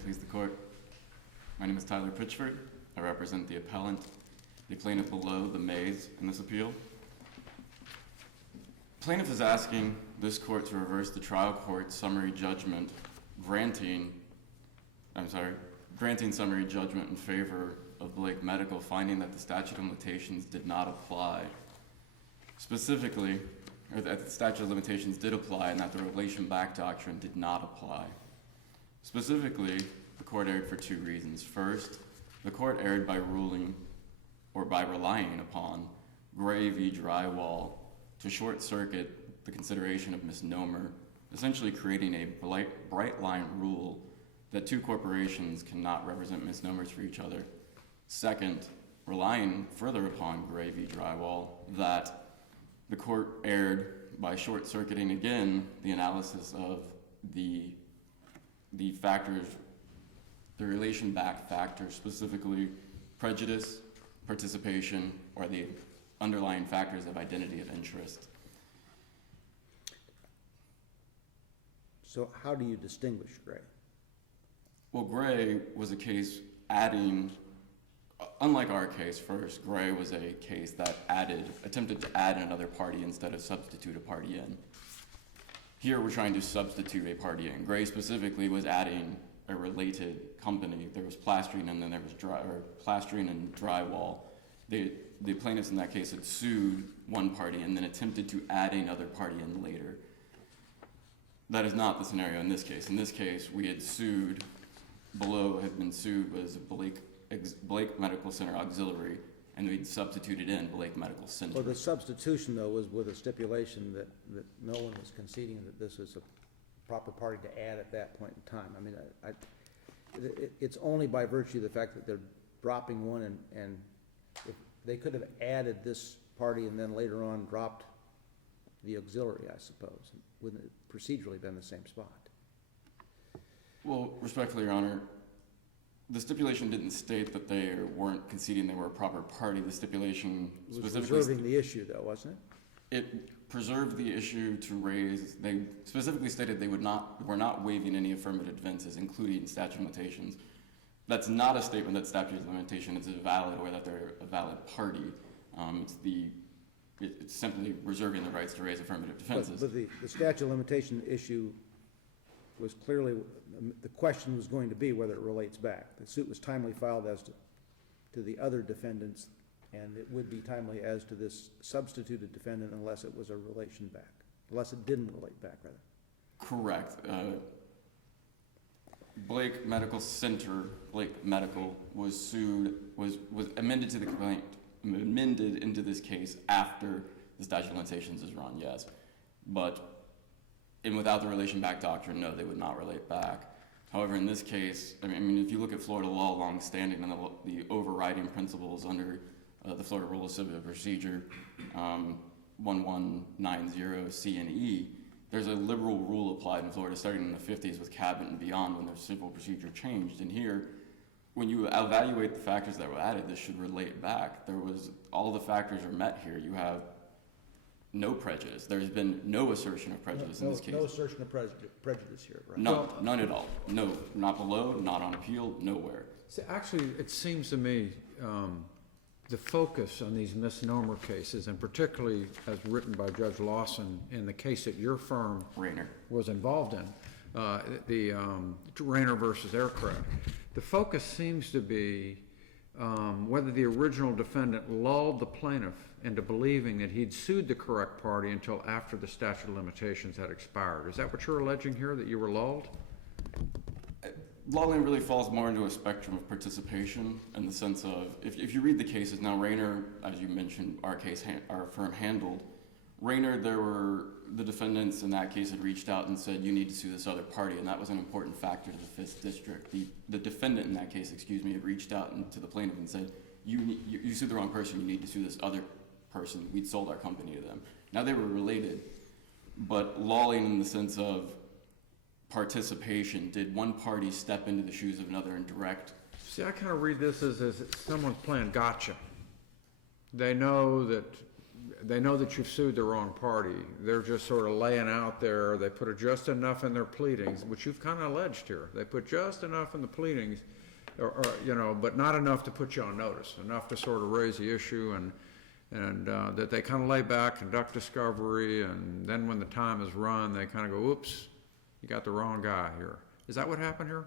it please the court. My name is Tyler Pitchford. I represent the appellant, the plaintiff below, the Mays, in this appeal. Plaintiff is asking this court to reverse the trial court's summary judgment, granting summary judgment in favor of Blake Medical, finding that the statute of limitations did not apply. Specifically, or that the statute of limitations did apply and that the relation back doctrine did not apply. Specifically, the court erred for two reasons. First, the court erred by ruling or by relying upon Gray v. Drywall to short circuit the consideration of misnomer, essentially creating a bright line rule that two corporations cannot represent misnomers for each other. Second, relying further upon Gray v. Drywall, that the court erred by short-circuiting again the analysis of the factors, the relation back factors, specifically prejudice, participation, or the underlying factors of identity of interest. So how do you distinguish Gray? Well, Gray was a case adding, unlike our case first, Gray was a case that attempted to add another party instead of substitute a party in. Here we're trying to substitute a party in. Gray specifically was adding a related company. There was plastering and then there was plastering and drywall. The plaintiffs in that case had sued one party and then attempted to add another party in later. That is not the scenario in this case. In this case, we had sued, had been sued was Blake Medical Center Auxiliary, and we'd substituted in Blake Medical Center. Well, the substitution, though, was with a stipulation that no one was conceding that this was a proper party to add at that point in time. I mean, it's only by virtue of the fact that they're dropping one, and if they could have added this party and then later on dropped the auxiliary, I suppose. Wouldn't it procedurally been the same spot? Well, respectfully, Your Honor, the stipulation didn't state that they weren't conceding they were a proper party. The stipulation specifically... It was preserving the issue, though, wasn't it? It preserved the issue to raise... They specifically stated they were not waiving any affirmative defenses, including statute of limitations. That's not a statement that statute of limitation is valid or that they're a valid party. It's simply reserving the rights to raise affirmative defenses. But the statute of limitation issue was clearly... The question was going to be whether it relates back. The suit was timely filed as to the other defendants, and it would be timely as to this substituted defendant unless it was a relation back, unless it didn't relate back, rather. Correct. Blake Medical Center, Blake Medical, was sued, was amended to the complaint, amended into this case after the statute of limitations is run, yes. And without the relation back doctrine, no, they would not relate back. However, in this case, I mean, if you look at Florida law long-standing and the overriding principles under the Florida Rule of Civil Procedure 1190 C and E, there's a liberal rule applied in Florida starting in the 50s with Cabot and beyond when the civil procedure changed. And here, when you evaluate the factors that were added, this should relate back. All the factors are met here. You have no prejudice. There's been no assertion of prejudice in this case. No assertion of prejudice here, right? None at all. No, not below, not on appeal, nowhere. See, actually, it seems to me the focus on these misnomer cases, and particularly as written by Judge Lawson in the case that your firm was involved in, the Rayner versus Aircraft, the focus seems to be whether the original defendant lulled the plaintiff into believing that he'd sued the correct party until after the statute of limitations had expired. Is that what you're alleging here, that you were lulled? Lulling really falls more into a spectrum of participation in the sense of, if you read the cases, now Rayner, as you mentioned, our firm handled, Rayner, the defendants in that case had reached out and said, you need to sue this other party, and that was an important factor to the 5th District. The defendant in that case, had reached out to the plaintiff and said, you sued the wrong person, you need to sue this other person. We'd sold our company to them. Now they were related, but lulling in the sense of participation, did one party step into the shoes of another and direct? See, I kind of read this as someone's playing gotcha. They know that they know that you've sued the wrong party. They're just sort of laying out there, they put just enough in their pleadings, which you've kind of alleged here. They put just enough in the pleadings, or, you know, but not enough to put you on notice, enough to sort of raise the issue, and that they kind of lay back, conduct discovery, and then when the time is run, they kind of go, oops, you got the wrong guy here. Is that what happened here?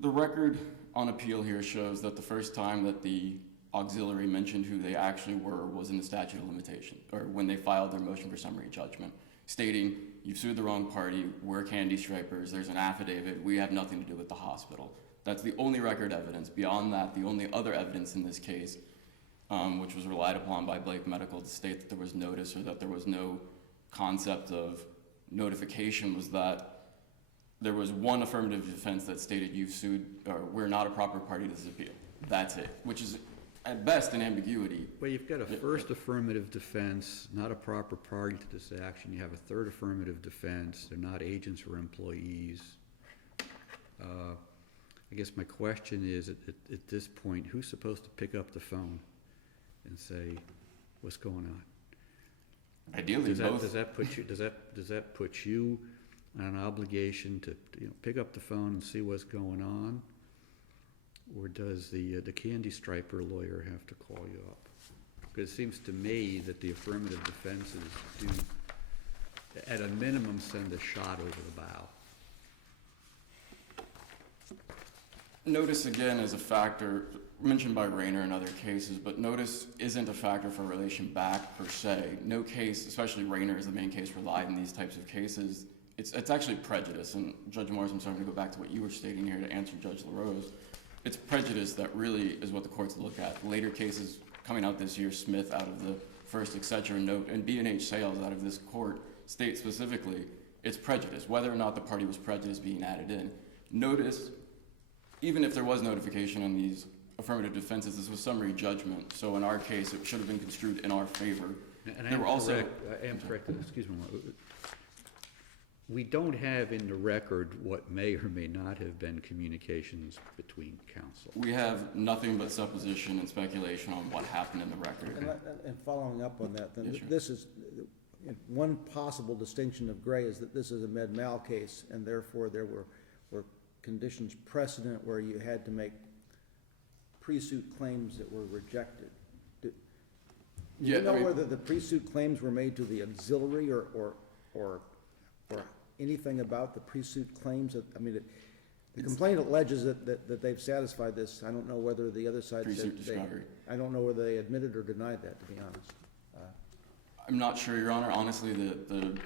The record on appeal here shows that the first time that the auxiliary mentioned who they actually were was in the statute of limitation, or when they filed their motion for summary judgment, stating, you've sued the wrong party, we're candy stripers, there's an affidavit, we have nothing to do with the hospital. That's the only record evidence. Beyond that, the only other evidence in this case, which was relied upon by Blake Medical to state that there was notice or that there was no concept of notification, was that there was one affirmative defense that stated you've sued, or we're not a proper party to this appeal. That's it, which is at best an ambiguity. Well, you've got a first affirmative defense, not a proper party to this action. You have a third affirmative defense. They're not agents or employees. I guess my question is, at this point, who's supposed to pick up the phone and say, what's going on? Ideally, both. Does that put you on an obligation to, you know, pick up the phone and see what's going on? Or does the candy striper lawyer have to call you up? Because it seems to me that the affirmative defenses do, at a minimum, send a shot over the bow. Notice, again, is a factor mentioned by Rayner in other cases, but notice isn't a factor for relation back per se. No case, especially Rayner is the main case relied in these types of cases. It's actually prejudice, and Judge Morris, I'm sorry to go back to what you were stating here to answer Judge LaRose. It's prejudice that really is what the courts look at. Later cases coming out this year, Smith out of the first etc. note, and B&H Sales out of this court state specifically, it's prejudice, whether or not the party was prejudiced being added in. Notice, even if there was notification on these affirmative defenses, this was summary judgment, so in our case, it should have been construed in our favor. And I am correct, excuse me, we don't have in the record what may or may not have been communications between counsel. We have nothing but supposition and speculation on what happened in the record. And following up on that, then, Yes, sir. this is, one possible distinction of gray is that this is a med mal case, and therefore there were conditions precedent where you had to make pre-suit claims that were rejected. Do you know whether the pre-suit claims were made to the auxiliary or anything about the pre-suit claims? I mean, the complaint alleges that they've satisfied this. I don't know whether the other side said I don't know whether they admitted or denied that, to be honest. I'm not sure, Your Honor. Honestly, the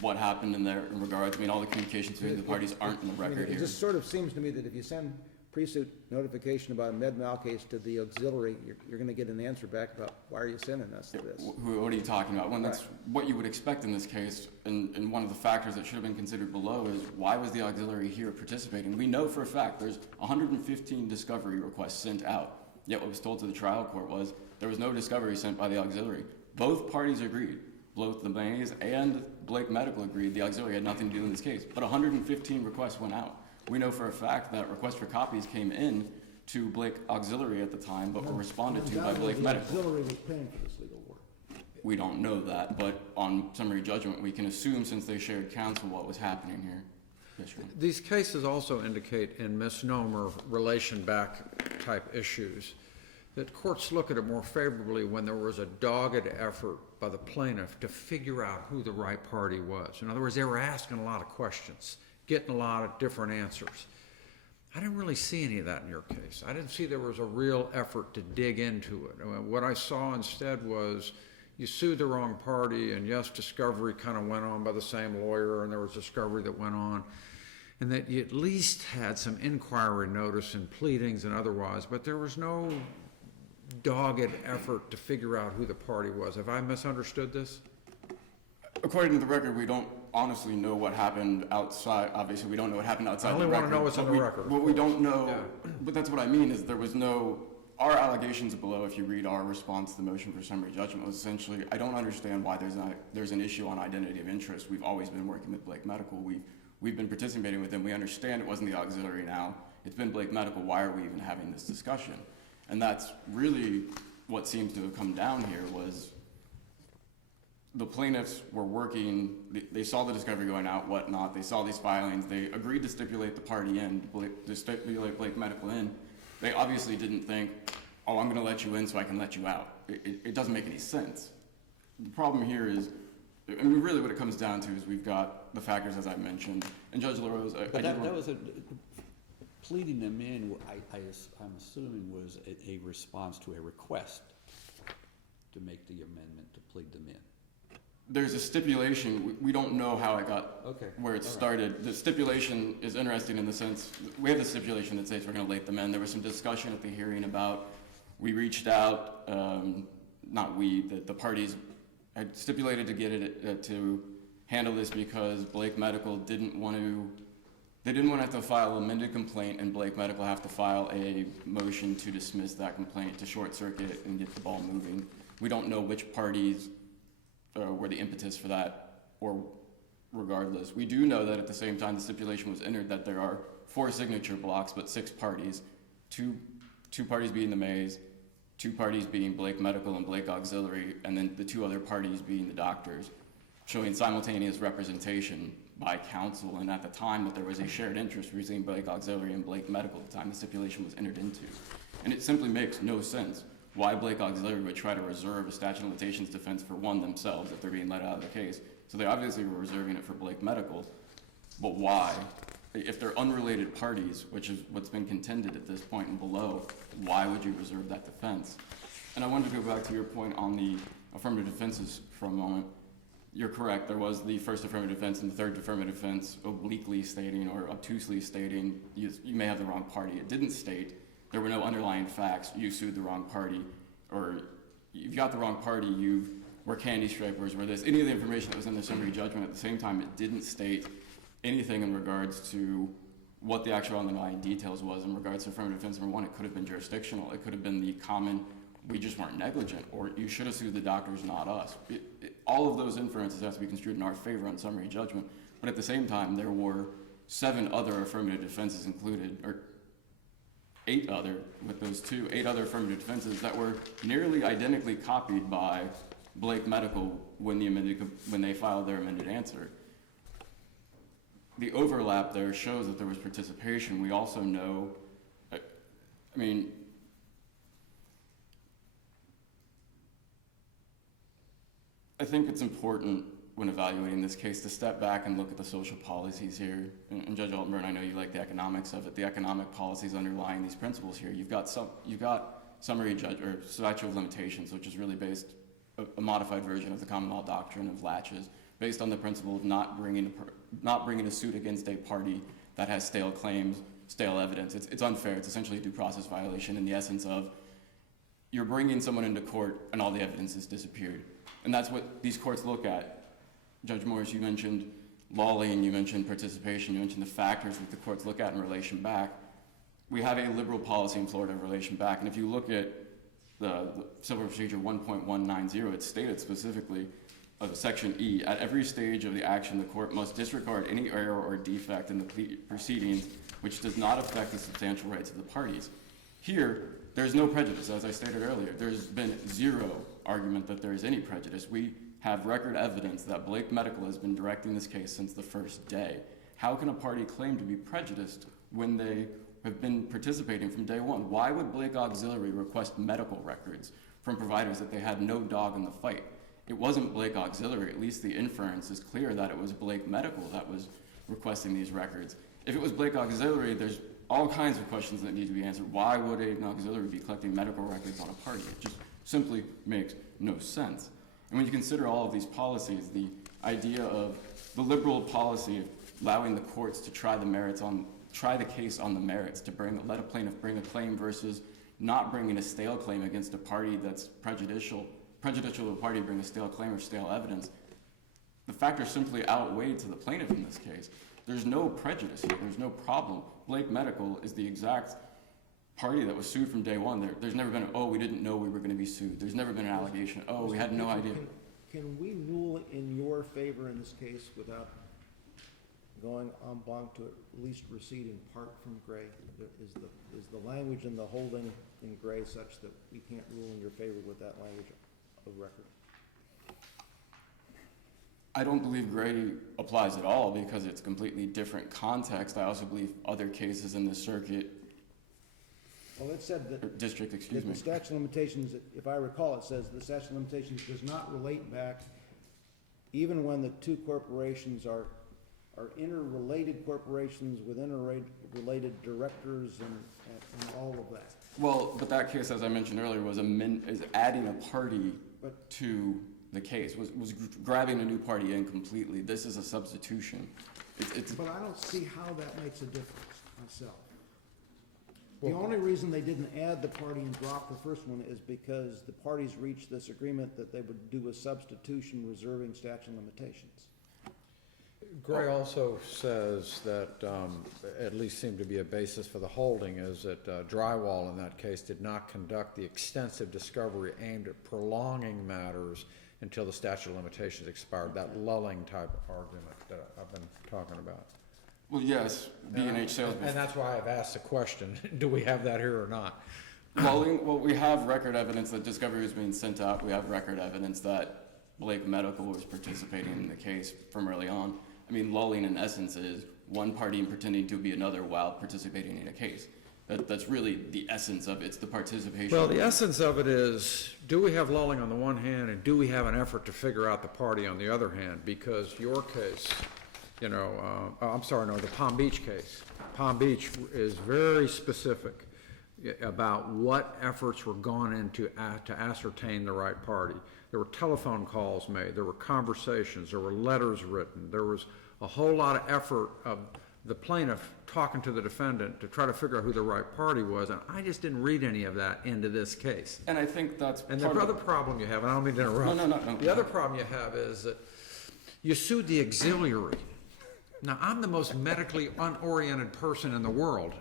what happened in there in regards, I mean, all the communications between the parties aren't in the record here. It just sort of seems to me that if you send pre-suit notification about a med mal case to the auxiliary, you're going to get an answer back about why are you sending us to this? What are you talking about? When that's what you would expect in this case, and one of the factors that should have been considered below is why was the auxiliary here participating? We know for a fact there's 115 discovery requests sent out, yet what was told to the trial court was there was no discovery sent by the auxiliary. Both parties agreed. Both the Mays and Blake Medical agreed the auxiliary had nothing to do in this case, but 115 requests went out. We know for a fact that requests for copies came in to Blake Auxiliary at the time, but were responded to by Blake Medical. The auxiliary was paying for this legal work. We don't know that, but on summary judgment, we can assume since they shared counsel what was happening here. Yes, Your Honor. These cases also indicate in misnomer relation back type issues that courts look at it more favorably when there was a dogged effort by the plaintiff to figure out who the right party was. In other words, they were asking a lot of questions, getting a lot of different answers. I didn't really see any of that in your case. I didn't see there was a real effort to dig into it. What I saw instead was you sued the wrong party, and yes, discovery kind of went on by the same lawyer, and there was discovery that went on, and that you at least had some inquiry notice and pleadings and otherwise, but there was no dogged effort to figure out who the party was. Have I misunderstood this? According to the record, we don't honestly know what happened outside. Obviously, we don't know what happened outside the record. I only want to know what's on the record. What we don't know, but that's what I mean, is there was no, our allegations below, if you read our response to the motion for summary judgment, was essentially, I don't understand why there's an issue on identity of interest. We've always been working with Blake Medical. We've been participating with them. We understand it wasn't the auxiliary now. It's been Blake Medical. Why are we even having this discussion? And that's really what seems to have come down here was the plaintiffs were working, they saw the discovery going out, whatnot, they saw these filings, they agreed to stipulate the party in, to stipulate Blake Medical in. They obviously didn't think, oh, I'm gonna let you in so I can let you out. It doesn't make any sense. The problem here is, I mean, really what it comes down to is we've got the factors as I mentioned, and Judge LaRose, But that was pleading them in, I'm assuming was a response to a request to make the amendment to plead them in. There's a stipulation, we don't know how it got, where it started. The stipulation is interesting in the sense, we have the stipulation that says we're gonna let them in. There was some discussion at the hearing about, we reached out, not we, the parties had stipulated to get it, to handle this because Blake Medical didn't want to have to file an amended complaint and Blake Medical have to file a motion to dismiss that complaint, to short circuit and get the ball moving. We don't know which parties were the impetus for that, or regardless. We do know that at the same time the stipulation was entered that there are 4 signature blocks, but 6 parties, two parties being the Mays, 2 parties being Blake Medical and Blake Auxiliary, and then the 2 other parties being the doctors, showing simultaneous representation by counsel, and at the time that there was a shared interest between Blake Auxiliary and Blake Medical at the time the stipulation was entered into. And it simply makes no sense why Blake Auxiliary would try to reserve a statute of limitations defense for one themselves if they're being let out of the case. So they obviously were reserving it for Blake Medical, but why? If they're unrelated parties, which is what's been contended at this point and below, why would you reserve that defense? And I wanted to go back to your point on the affirmative defenses for a moment. You're correct, there was the first affirmative defense and the third affirmative defense obliquely stating or obtusely stating you may have the wrong party. It didn't state there were no underlying facts, you sued the wrong party, or you've got the wrong party, you were candy stripers, were this, any of the information that was in the summary judgment. At the same time, it didn't state anything in regards to what the actual underlying details was in regards to affirmative defense. Number 1, it could have been jurisdictional, it could have been the common, we just weren't negligent, or you should have sued the doctors, not us. All of those inferences have to be construed in our favor on summary judgment, but at the same time, there were 7 other affirmative defenses included, or 8 other, with those 8 other affirmative defenses that were nearly identically copied by Blake Medical when they filed their amended answer. The overlap there shows that there was participation. We also know, I mean, I think it's important when evaluating this case to step back and look at the social policies here. And Judge Altenburn, I know you like the economics of it, the economic policies underlying these principles here. You've got summary or statute of limitations, which is really based a modified version of the common law doctrine of latches, based on the principle of not bringing a suit against a party that has stale claims, stale evidence. It's unfair. It's essentially a due process violation in the essence of you're bringing someone into court and all the evidence has disappeared. And that's what these courts look at. Judge Morris, you mentioned Lawley and you mentioned participation, you mentioned the factors that the courts look at in relation back. We have a liberal policy in Florida of relation back, and if you look at the Civil Procedure 1.190, it's stated specifically of Section E, at every stage of the action, the court must disregard any error or defect in the proceedings which does not affect the substantial rights of the parties. Here, there's no prejudice, as I stated earlier. There's been 0 argument that there is any prejudice. We have record evidence that Blake Medical has been directing this case since the first day. How can a party claim to be prejudiced when they have been participating from day one? Why would Blake Auxiliary request medical records from providers that they had no dog in the fight? It wasn't Blake Auxiliary. At least the inference is clear that it was Blake Medical that was requesting these records. If it was Blake Auxiliary, there's all kinds of questions that need to be answered. Why would an auxiliary be collecting medical records on a party? It just simply makes no sense. And when you consider all of these policies, the idea of the liberal policy of allowing the courts to try the case on the merits, to let a plaintiff bring a claim versus not bringing a stale claim against a party that's prejudicial to a party bring a stale claim or stale evidence, the factors simply outweigh to the plaintiff in this case. There's no prejudice here. There's no problem. Blake Medical is the exact party that was sued from day one. There's never been, we didn't know we were going to be sued. There's never been an allegation, we had no idea. Can we rule in your favor in this case without going en banc to at least recede in part from Gray? Is the language in the holding in Gray such that we can't rule in your favor with that language of record? I don't believe Gray applies at all because it's completely different context. I also believe other cases in the circuit, Well, it said or that, district, excuse that me. the statute of limitations, if I recall, it says the statute of limitations does not relate back even when the two corporations are interrelated corporations with interrelated directors and all of that. Well, but that case, as I mentioned earlier, was is adding a party But- to the case, was grabbing a new party in completely. This is a substitution. It's But I don't see how that makes a difference myself. The only reason they didn't add the party and drop the first one is because the parties reached this agreement that they would do a substitution reserving statute of limitations. Gray also says that, at least seemed to be a basis for the holding, is that Drywall in that case did not conduct the extensive discovery aimed at prolonging matters until the statute of limitations expired, that lulling type of argument that I've been talking about. well, yes, B&H sales. And that's why I've asked the question, do we have that here or not? Well, we have record evidence that discovery was being sent out. We have record evidence that Blake Medical was participating in the case from early on. I mean, lulling in essence is one party pretending to be another while participating in a case. That's really the essence of it. It's the participation. Well, the essence of it is, do we have lulling on the one hand, and do we have an effort to figure out the party on the other hand? Because your case, you know, the Palm Beach case. Palm Beach is very specific about what efforts were gone into to ascertain the right party. There were telephone calls made, there were conversations, there were letters written, there was a whole lot of effort of the plaintiff talking to the defendant to try to figure out who the right party was, and I just didn't read any of that into this case. And I think that's And the other problem you have, and I don't mean to interrupt. No. The other problem you have is that you sued the auxiliary. Now, I'm the most medically unoriented person in the world.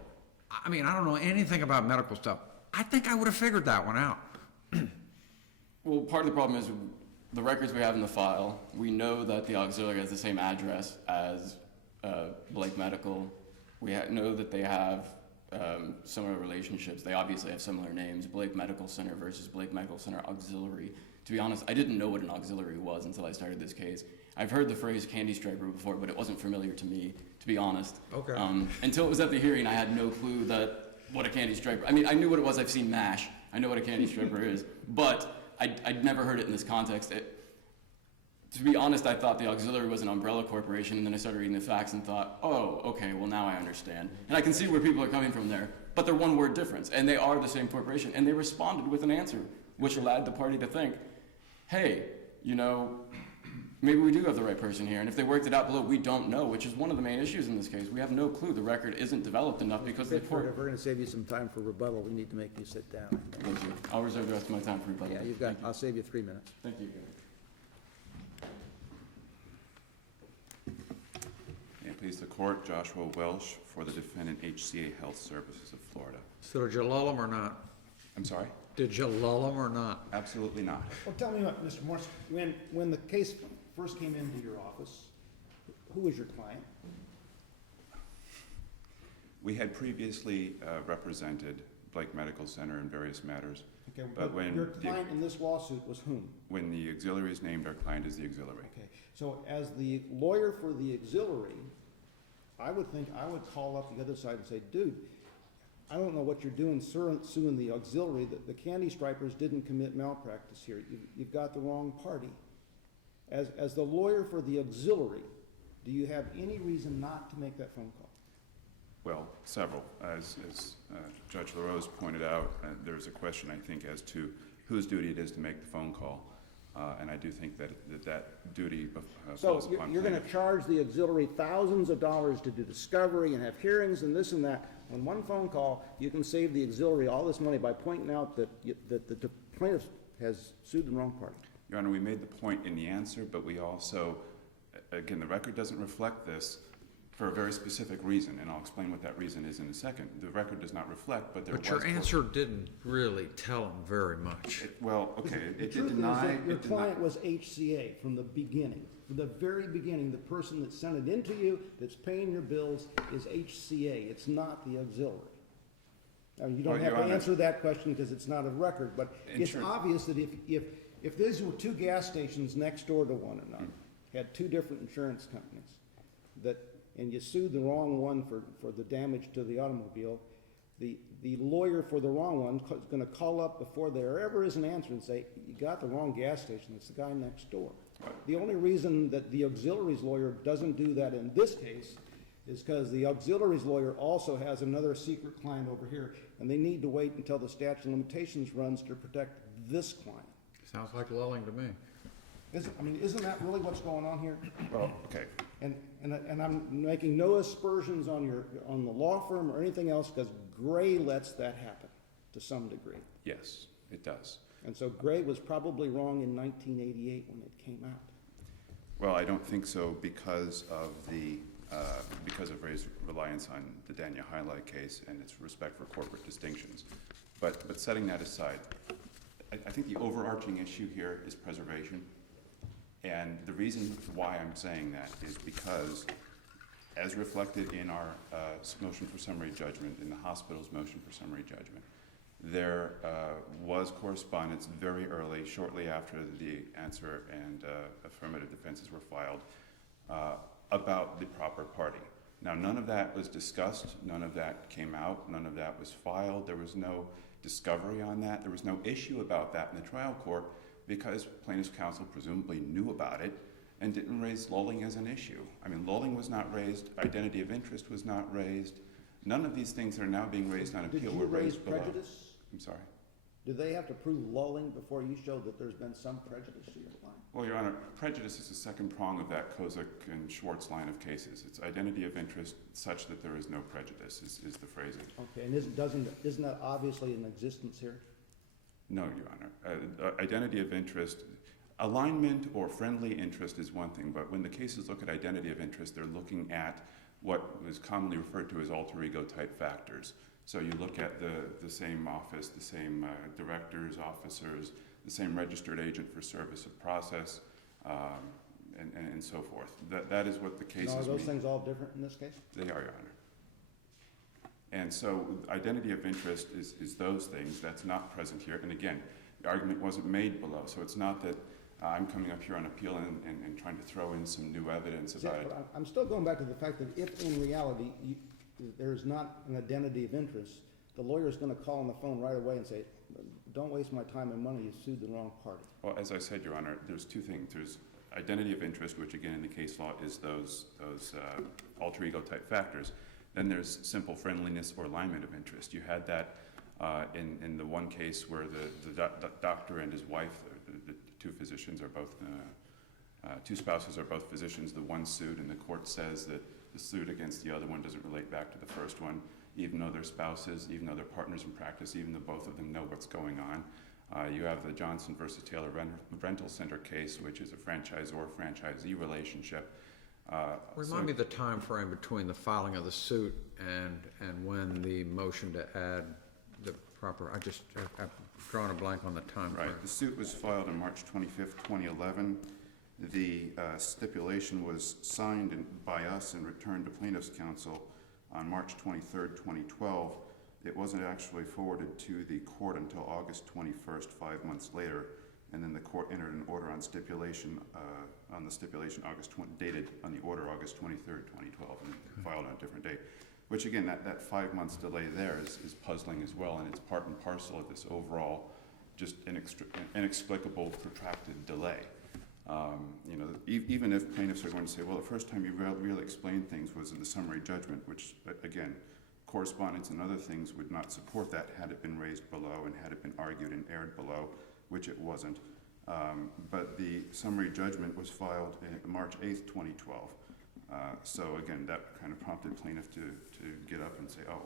I mean, I don't know anything about medical stuff. I think I would have figured that one out. Well, part of the problem is the records we have in the file. We know that the auxiliary has the same address as Blake Medical. We know that they have similar relationships. They obviously have similar names, Blake Medical Center versus Blake Medical Center Auxiliary. To be honest, I didn't know what an auxiliary was until I started this case. I've heard the phrase candy striper before, but it wasn't familiar to me, to be honest. Okay. Until it was at the hearing, I had no clue what a candy striper. I mean, I knew what it was. I've seen MASH. I know what a candy striper is, but I'd never heard it in this context. To be honest, I thought the auxiliary was an umbrella corporation, and then I started reading the facts and thought, oh, okay, well now I understand. And I can see where people are coming from there, but they're one word difference, and they are the same corporation, and they responded with an answer, which allowed the party to think, hey, you know, maybe we do have the right person here, and if they worked it out below, we don't know, which is one of the main issues in this case. We have no clue. The record isn't developed enough because the Pitchford, if court... we're gonna save you some time for rebuttal, we need to make you sit down. Thank you. I'll reserve the rest of my time for rebuttal. Yeah, you've got, I'll save you 3 minutes. Thank you. May it please the court, Joshua Welsh for the defendant HCA Health Services of Florida. So did you lull them or not? I'm sorry? Did you lull them or not? Absolutely not. Well, tell me what, Mr. Morse, when the case first came into your office, who was your client? We had previously represented Blake Medical Center in various matters. Okay, But when your the- client in this lawsuit was whom? When the auxiliary is named, our client is the auxiliary. Okay, so as the lawyer for the auxiliary, I would think I would call up the other side and say, dude, I don't know what you're doing suing the auxiliary. The candy stripers didn't commit malpractice here. You've got the wrong party. As the lawyer for the auxiliary, do you have any reason not to make that phone call? Well, several. As Judge LaRose pointed out, there's a question, I think, as to whose duty it is to make the phone call. And I do think that duty falls So upon you're gonna plaintiff. charge the auxiliary thousands of dollars to do discovery and have hearings and this and that. On one phone call, you can save the auxiliary all this money by pointing out that the plaintiff has sued the wrong party. Your Honor, we made the point in the answer, but we also, again, the record doesn't reflect this for a very specific reason, and I'll explain what that reason is in a second. The record does not reflect, but there was... But your answer didn't really tell them very much. Well, okay, The it truth did is deny... that your it did not- client was HCA from the beginning. From the very beginning, the person that sent it into you, that's paying your bills, is HCA. It's not the auxiliary. Now, you don't Well, have Your to Honor- answer that question because it's not a record, but In it's truth- obvious that if these were two gas stations next door to one another, had two different insurance companies and you sued the wrong one for the damage to the automobile, the lawyer for the wrong one is going to call up before there ever is an answer and say, you got the wrong gas station, it's the guy next door. The only reason that the auxiliaries lawyer doesn't do that in this case is because the auxiliaries lawyer also has another secret client over here, and they need to wait until the statute of limitations runs to protect this client. Sounds like lulling to me. Isn't that really what's going on here? Well, okay. And I'm making no aspersions on the law firm or anything else, because Gray lets that happen to some degree. Yes, it does. And so Gray was probably wrong in 1988 when it came out. Well, I don't think so because of Ray's reliance on the Daniel Highlight case and its respect for corporate distinctions. But setting that aside, I think the overarching issue here is preservation. And the reason why I'm saying that is because, as reflected in our motion for summary judgment, in the hospital's motion for summary judgment, there was correspondence very early, shortly after the answer and affirmative defenses were filed, about the proper party. Now, none of that was discussed, none of that came out, none of that was filed. There was no discovery on that. There was no issue about that in the trial court, because plaintiff's counsel presumably knew about it and didn't raise lulling as an issue. Lulling was not raised, identity of interest was not raised. None of these things that are now being raised on appeal were raised below. Did you raise prejudice? I'm sorry? Do they have to prove lulling before you show that there's been some prejudice to your client? Well, Your Honor, prejudice is the second prong of that Kozak and Schwartz line of cases. It's identity of interest such that there is no prejudice is the phrasing. Okay, and isn't that obviously in existence here? No, Your Honor. Identity of interest, alignment or friendly interest is one thing, but when the cases look at identity of interest, they're looking at what is commonly referred to as alter ego type factors. So you look at the same office, the same directors, officers, the same registered agent for service of process, and so forth. That is what the cases mean. Are those things all different in this case? They are, Your Honor. And so identity of interest is those things. That's not present here. And again, the argument wasn't made below, so it's not that I'm coming up here on appeal and trying to throw in some new evidence about it. But I'm still going back to the fact that if in reality there's not an identity of interest, the lawyer's going to call on the phone right away and say, don't waste my time and money, you sued the wrong party. Well, as I said, Your Honor, there's two things. There's identity of interest, which again in the case law is those alter ego type factors. Then there's simple friendliness or alignment of interest. You had that in the one case where the doctor and his wife, the two physicians are both, two spouses are both physicians. The one sued, and the court says that the suit against the other one doesn't relate back to the first one, even though they're spouses, even though they're partners in practice, even though both of them know what's going on. You have the Johnson versus Taylor Rental Center case, which is a franchisor-franchisee relationship. Remind me the time frame between the filing of the suit and when the motion to add the proper, I've drawn a blank on the time frame. Right, the suit was filed on March 25th, 2011. The stipulation was signed by us and returned to plaintiff's counsel on March 23rd, 2012. It wasn't actually forwarded to the court until August 21st, 5 months later. And then the court entered an order on stipulation, dated on the order August 23rd, 2012, and filed on a different date. Which again, that 5 months delay there is puzzling as well, and it's part and parcel of this overall just inexplicable protracted delay. Even if plaintiffs are going to say, well, the first time you really explained things was in the summary judgment, which again, correspondence and other things would not support that had it been raised below and had it been argued and aired below, which it wasn't. But the summary judgment was filed March 8th, 2012. So again, that kind of prompted plaintiff to get up and say, oh,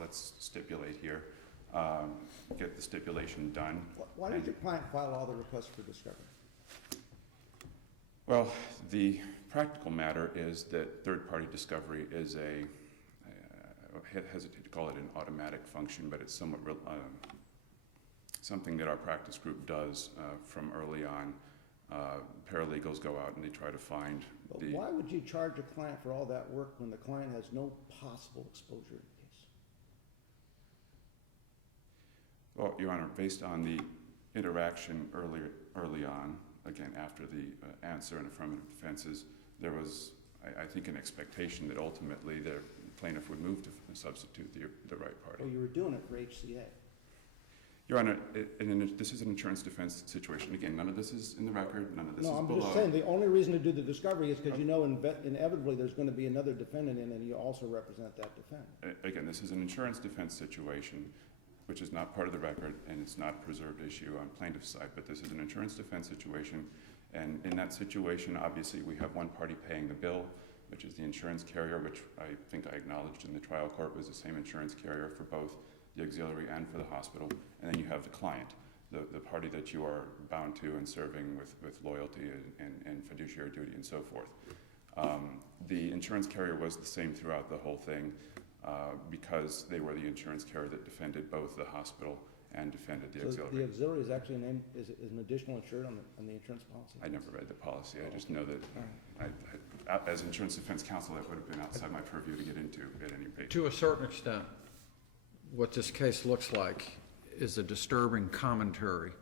let's stipulate here, get the stipulation done. Why did your client file all the requests for discovery? Well, the practical matter is that third-party discovery is I hesitate to call it an automatic function, but it's somewhat something that our practice group does from early on. Paralegals go out and they try to find But why would you charge a client for all that work when the client has no possible exposure in the case? Well, Your Honor, based on the interaction early on, again, after the answer and affirmative defenses, there was, I think, an expectation that ultimately the plaintiff would move to substitute the right party. Well, you were doing it for HCA. Your Honor, this is an insurance defense situation. Again, none of this is in the record, none of this is below. No, I'm just saying, the only reason to do the discovery is because you know inevitably there's going to be another defendant in it, and you also represent that defendant. Again, this is an insurance defense situation, which is not part of the record, and it's not a preserved issue on plaintiff's side, but this is an insurance defense situation, and in that situation, obviously, we have one party paying the bill, which is the insurance carrier, which I think I acknowledged in the trial court was the same insurance carrier for both the auxiliary and for the hospital, and then you have the client, the party that you are bound to and serving with loyalty and fiduciary duty and so forth. The insurance carrier was the same throughout the whole thing because they were the insurance carrier that defended both the hospital and defended the auxiliary. So the auxiliary is actually named is an additional insured on the insurance policy? I never read the policy. I just know that as insurance defense counsel, that would have been outside my purview to get into at any rate. To a certain extent, what this case looks like is a disturbing commentary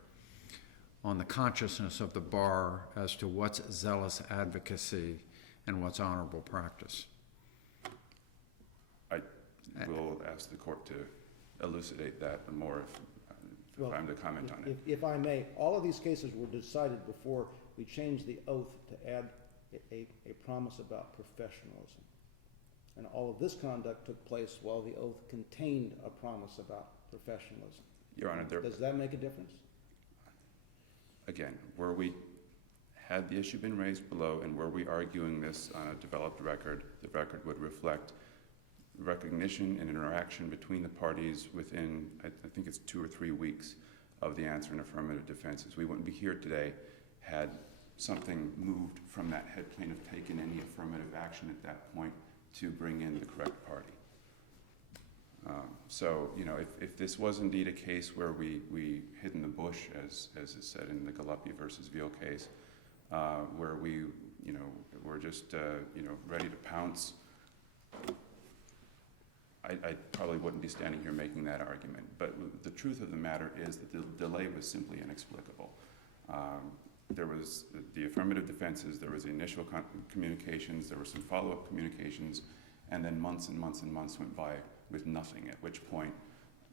on the consciousness of the bar as to what's zealous advocacy and what's honorable practice. I will ask the court to elucidate that more if I'm to comment on it. If I may, all of these cases were decided before we changed the oath to add a promise about professionalism. And all of this conduct took place while the oath contained a promise about professionalism. Your Honor, Does that make a difference? Again, were we had the issue been raised below and were we arguing this on a developed record, the record would reflect recognition and interaction between the parties within, I think it's 2 or 3 weeks of the answer and affirmative defenses. We wouldn't be here today had something moved from that had plaintiff taken any affirmative action at that point to bring in the correct party. So, you know, if this was indeed a case where we hid in the bush, as is said in the Galuppi versus Veal case, where we, you know, we're just, you know, ready to pounce, I probably wouldn't be standing here making that argument. But the truth of the matter is that the delay was simply inexplicable. There was the affirmative defenses, there was the initial communications, there were some follow-up communications, and then months and months and months went by with nothing, at which point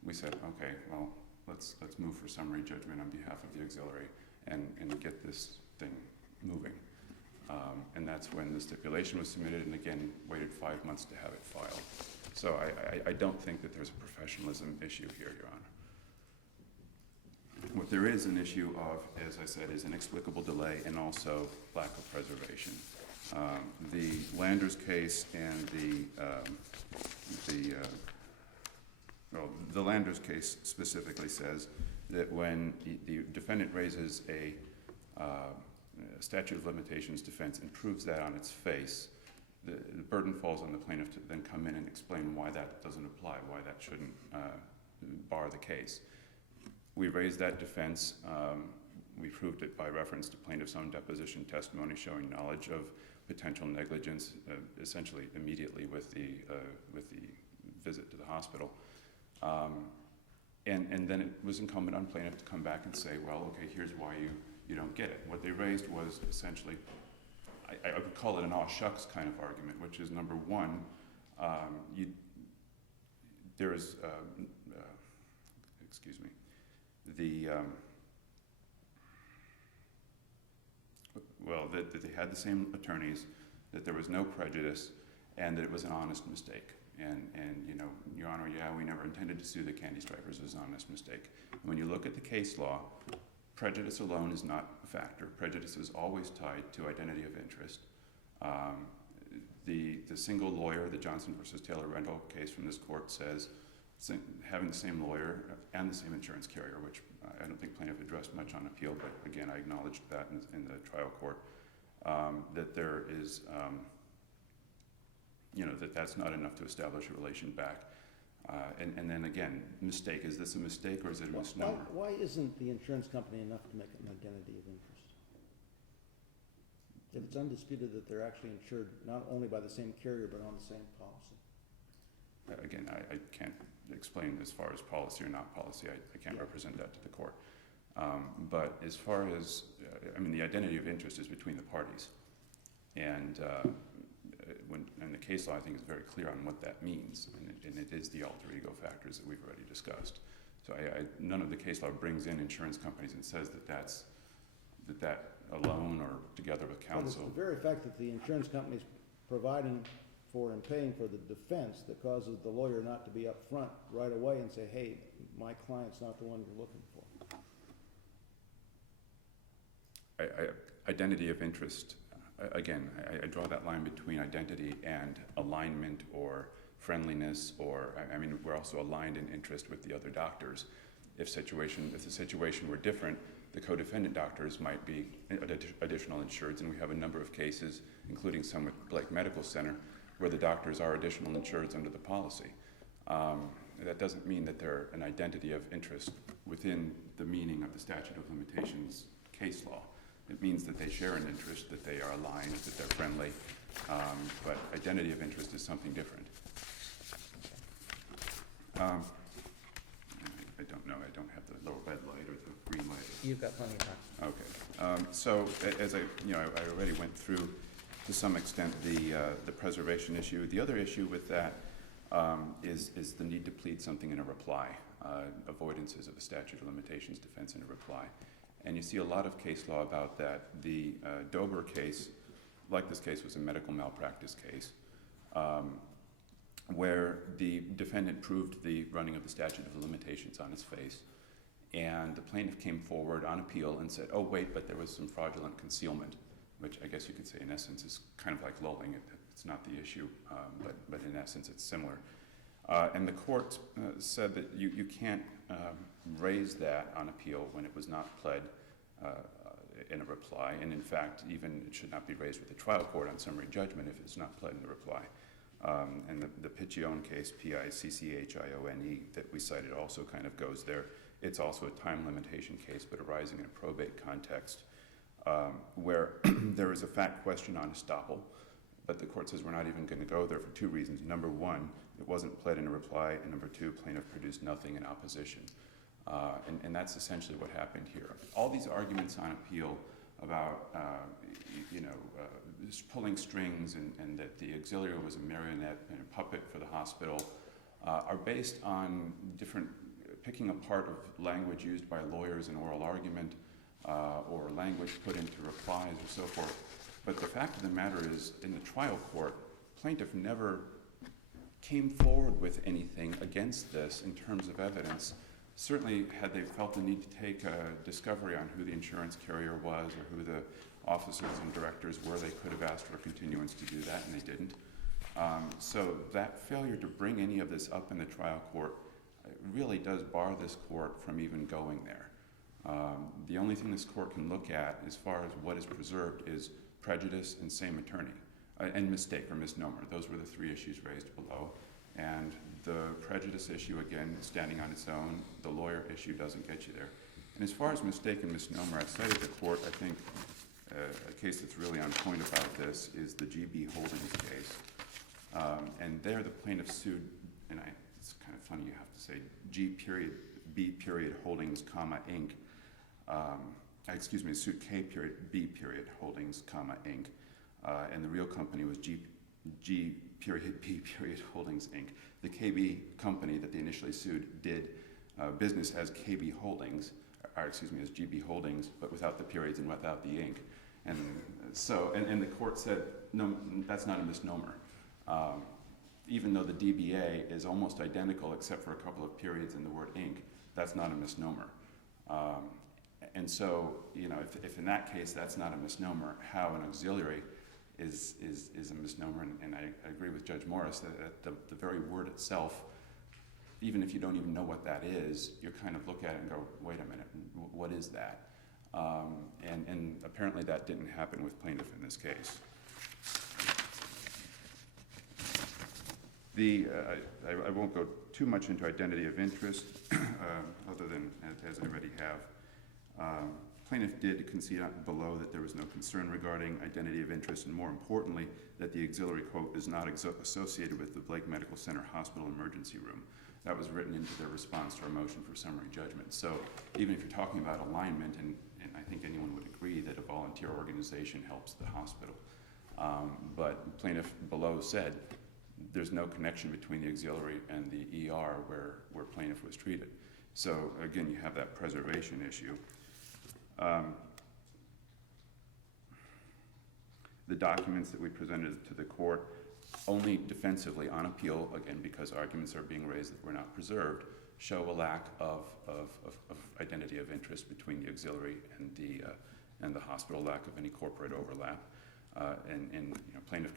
we said, okay, well, let's move for summary judgment on behalf of the auxiliary and get this thing moving. And that's when the stipulation was submitted, and again, waited 5 months to have it filed. So I don't think that there's a professionalism issue here, Your Honor. What there is an issue of, as I said, is inexplicable delay and also lack of preservation. The Landers case and the Landers case specifically says that when the defendant raises a statute of limitations defense and proves that on its face, the burden falls on the plaintiff to then come in and explain why that doesn't apply, why that shouldn't bar the case. We raised that defense. We proved it by reference to plaintiff's own deposition testimony showing knowledge of potential negligence, essentially immediately with the visit to the hospital. And then it was incumbent on plaintiff to come back and say, well, okay, here's why you don't get it. What they raised was essentially, I would call it an aw shucks kind of argument, which is number one, there is, excuse me, that they had the same attorneys, that there was no prejudice, and that it was an honest mistake. And you know, Your Honor, yeah, we never intended to sue the candy stripers. It was an honest mistake. And when you look at the case law, prejudice alone is not a factor. Prejudice is always tied to identity of interest. The single lawyer, the Johnson versus Taylor rental case from this court says having the same lawyer and the same insurance carrier, which I don't think plaintiff addressed much on appeal, but again, I acknowledged that in the trial court, that there is, you know, that's not enough to establish a relation back. And then again, mistake, is this a mistake or is it a misnomer? Why isn't the insurance company enough to make an identity of interest? If it's undisputed that they're actually insured not only by the same carrier but on the same policy. Again, I can't explain as far as policy or not policy. I can't represent that to the court. But as far as I mean, the identity of interest is between the parties. And the case law, I think, is very clear on what that means, and it is the alter ego factors that we've already discussed. So none of the case law brings in insurance companies and says that alone or together with But it's counsel. the very fact that the insurance company's providing for and paying for the defense that causes the lawyer not to be up front right away and say, hey, my client's not the one you're looking for. Identity of interest, again, I draw that line between identity and alignment or friendliness, or, I mean, we're also aligned in interest with the other doctors. If the situation were different, the co-defendant doctors might be additional insureds, and we have a number of cases, including some with Blake Medical Center, where the doctors are additional insureds under the policy. That doesn't mean that they're an identity of interest within the meaning of the statute of limitations case law. It means that they share an interest, that they are aligned, that they're friendly, but identity of interest is something different. I don't know, I don't have the lower red light or the green light. You've got plenty of time. Okay, so as I already went through to some extent the preservation issue. The other issue with that is the need to plead something in a reply, avoidances of the statute of limitations defense in a reply. And you see a lot of case law about that. The Dober case, like this case, was a medical malpractice case where the defendant proved the running of the statute of limitations on his face. And the plaintiff came forward on appeal and said, oh, wait, but there was some fraudulent concealment, which I guess you could say in essence is kind of like lulling it. It's not the issue, but in essence it's similar. And the court said that you can't raise that on appeal when it was not pled in a reply. And in fact, even it should not be raised with the trial court on summary judgment if it's not pled in the reply. And the Piccione case, P-I-C-C-H-I-O-N-E, that we cited also kind of goes there. It's also a time limitation case, but arising in a probate context where there is a fact question on estoppel, but the court says we're not even going to go there for two reasons. Number one, it wasn't pled in a reply, and number two, plaintiff produced nothing in opposition. And that's essentially what happened here. All these arguments on appeal about, just pulling strings and that the auxiliary was a marionette and a puppet for the hospital are based on different picking apart of language used by lawyers in oral argument or language put into replies or so forth. But the fact of the matter is, in the trial court, plaintiff never came forward with anything against this in terms of evidence. Certainly, had they felt the need to take a discovery on who the insurance carrier was or who the officers and directors were, they could have asked for a continuance to do that, and they didn't. So that failure to bring any of this up in the trial court really does bar this court from even going there. The only thing this court can look at as far as what is preserved is prejudice and same attorney, and mistake or misnomer. Those were the three issues raised below. And the prejudice issue, again, standing on its own, the lawyer issue doesn't get you there. And as far as mistake and misnomer, I cited the court, I think a case that's really on point about this is the GB Holdings case. And there the plaintiff sued, and it's kind of funny you have to say G.B. Holdings, Inc. Sued K.B. Holdings, Inc. And the real company was G.B. Holdings, Inc. The KB company that they initially sued did business as KB Holdings, as GB Holdings, but without the periods and without the Inc. And so, and the court said, no, that's not a misnomer. Even though the DBA is almost identical except for a couple of periods in the word Inc., that's not a misnomer. And so, if in that case that's not a misnomer, how an auxiliary is a misnomer, and I agree with Judge Morris that the very word itself, even if you don't even know what that is, you kind of look at it and go, wait a minute, what is that? And apparently that didn't happen with plaintiff in this case. I won't go too much into identity of interest, other than as I already have. Plaintiff did concede below that there was no concern regarding identity of interest, and more importantly, that the auxiliary quote is not associated with the Blake Medical Center hospital emergency room. That was written into their response to our motion for summary judgment. So even if you're talking about alignment, and I think anyone would agree that a volunteer organization helps the hospital. But plaintiff below said there's no connection between the auxiliary and the ER where plaintiff was treated. So again, you have that preservation issue. The documents that we presented to the court only defensively on appeal, again, because arguments are being raised that were not preserved, show a lack of identity of interest between the auxiliary and the hospital, lack of any corporate overlap. And you know, plaintiff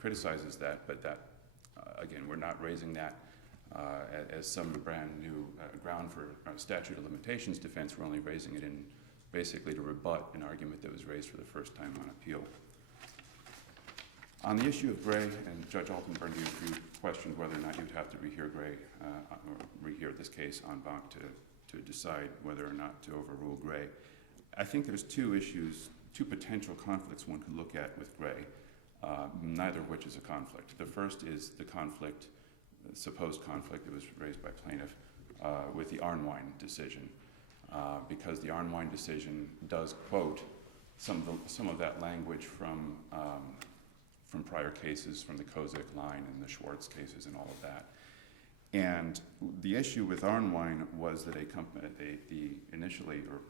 criticizes that, but that, again, we're not raising that as some brand new ground for statute of limitations defense. We're only raising it in basically to rebut an argument that was raised for the first time on appeal. On the issue of Gray, and Judge Altenberg, you questioned whether or not you would have to rehear Gray, or rehear this case en banc to decide whether or not to overrule Gray. I think there's two issues, two potential conflicts one could look at with Gray, neither of which is a conflict. The first is the conflict, the supposed conflict that was raised by plaintiff with the Arnwine decision, because the Arnwine decision does quote some of that language from prior cases, from the Kozak line and the Schwartz cases and all of that. And the issue with Arnwine was that initially, or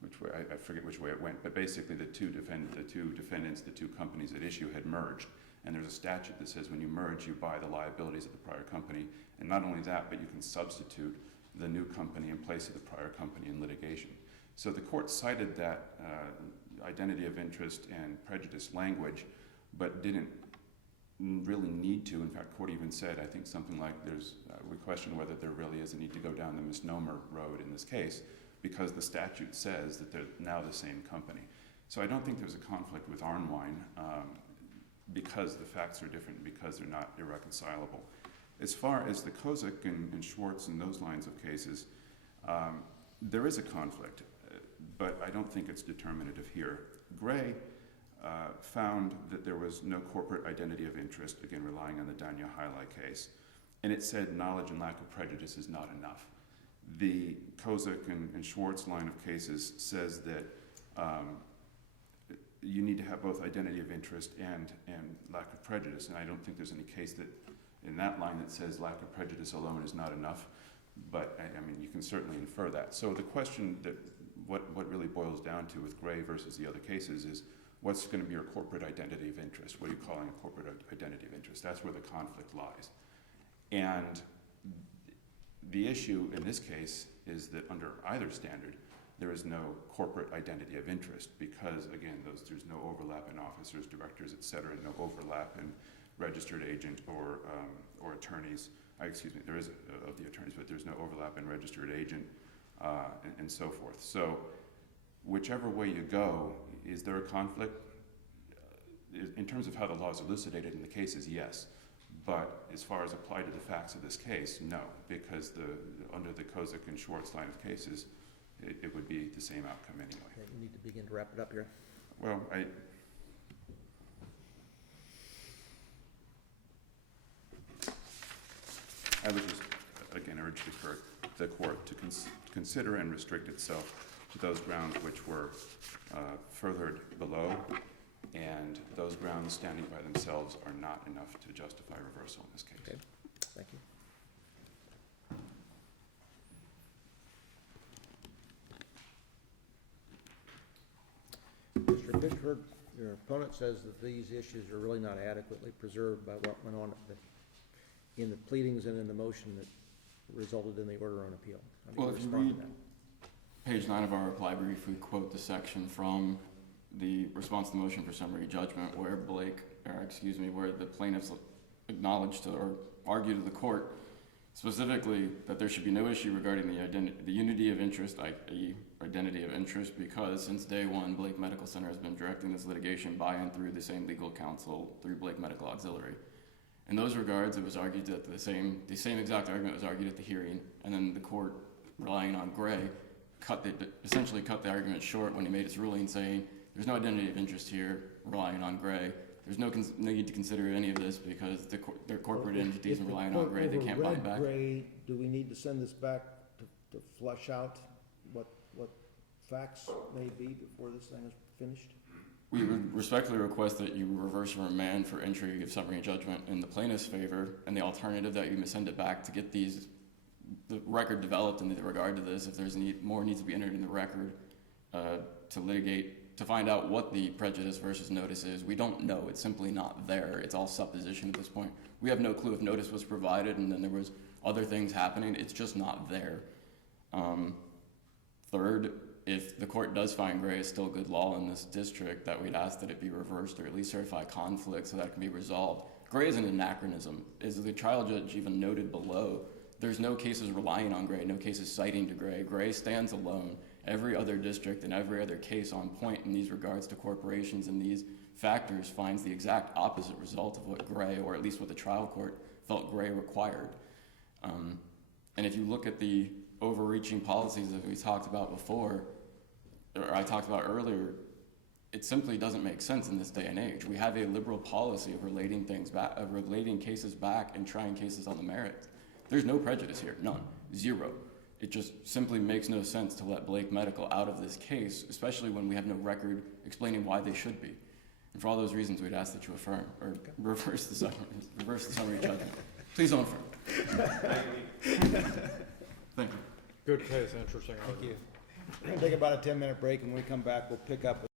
which way, I forget which way it went, but basically the two defendants, the two companies at issue had merged. And there's a statute that says when you merge, you buy the liabilities of the prior company. And not only that, but you can substitute the new company in place of the prior company in litigation. So the court cited that identity of interest and prejudice language, but didn't really need to. In fact, court even said, I think something like we question whether there really is a need to go down the misnomer road in this case, because the statute says that they're now the same company. So I don't think there's a conflict with Arnwine because the facts are different, because they're not irreconcilable. As far as the Kozak and Schwartz and those lines of cases, there is a conflict, but I don't think it's determinative here. Gray found that there was no corporate identity of interest, again relying on the Danya Highlight case, and it said knowledge and lack of prejudice is not enough. The Kozak and Schwartz line of cases says that you need to have both identity of interest and lack of prejudice, and I don't think there's any case that in that line that says lack of prejudice alone is not enough, but I mean you can certainly infer that. So the question that what really boils down to with Gray versus the other cases is what's going to be your corporate identity of interest? What are you calling a corporate identity of interest? That's where the conflict lies. And the issue in this case is that under either standard, there is no corporate identity of interest because, again, there's no overlap in officers, directors, et cetera, no overlap in registered agent or attorneys. There is of the attorneys, but there's no overlap in registered agent and so forth. So whichever way you go, is there a conflict? In terms of how the law is elucidated in the cases, yes. But as far as applied to the facts of this case, no, because under the Kozak and Schwartz line of cases, it would be the same outcome anyway. Okay, you need to begin to wrap it up here. Well, I would just, again, urge the court to consider and restrict itself to those grounds which were furthered below, and those grounds standing by themselves are not enough to justify reversal in this case. Okay, thank you. Mr. Pitchford, your opponent says that these issues are really not adequately preserved by what went on in the pleadings and in the motion that resulted in the order on appeal. Well, if you read page 9 of our reply brief, we quote the section from the response to the motion for summary judgment where where the plaintiffs acknowledged or argued to the court specifically that there should be no issue regarding the unity of interest, i.e. identity of interest, because since day one, Blake Medical Center has been directing this litigation by and through the same legal counsel through Blake Medical Auxiliary. In those regards, it was argued that the same exact argument was argued at the hearing, and then the court, relying on Gray, essentially cut the argument short when he made its ruling saying there's no identity of interest here, relying on Gray. There's no need to consider any of this because they're corporate entities and relying on Gray, they can't buy it back. Gray, do we need to send this back to flush out what facts may be before this thing is finished? We would respectfully request that you reverse and remand for entry of summary judgment in the plaintiff's favor, and the alternative that you send it back to get the record developed in regard to this. If there's more needs to be entered in the record to litigate, to find out what the prejudice versus notice is. We don't know. It's simply not there. It's all supposition at this point. We have no clue if notice was provided and then there was other things happening. It's just not there. Third, if the court does find gray is still good law in this district, that we'd ask that it be reversed or at least certify conflict so that it can be resolved. Gray is an anachronism. As the trial judge even noted below, there's no cases relying on gray, no cases citing to gray. Gray stands alone. Every other district and every other case on point in these regards to corporations and these factors finds the exact opposite result of what gray, or at least what the trial court felt gray required. And if you look at the overreaching policies that we talked about before, or I talked about earlier, it simply doesn't make sense in this day and age. We have a liberal policy of relating things back, of relating cases back and trying cases on the merits. There's no prejudice here, none, zero. It just simply makes no sense to let Blake Medical out of this case, especially when we have no record explaining why they should be. And for all those reasons, we'd ask that you affirm, or reverse the summary judgment. Please don't affirm. Thank you. Good case, interesting. Thank you. We're gonna take about a 10-minute break, and when we come back, we'll pick up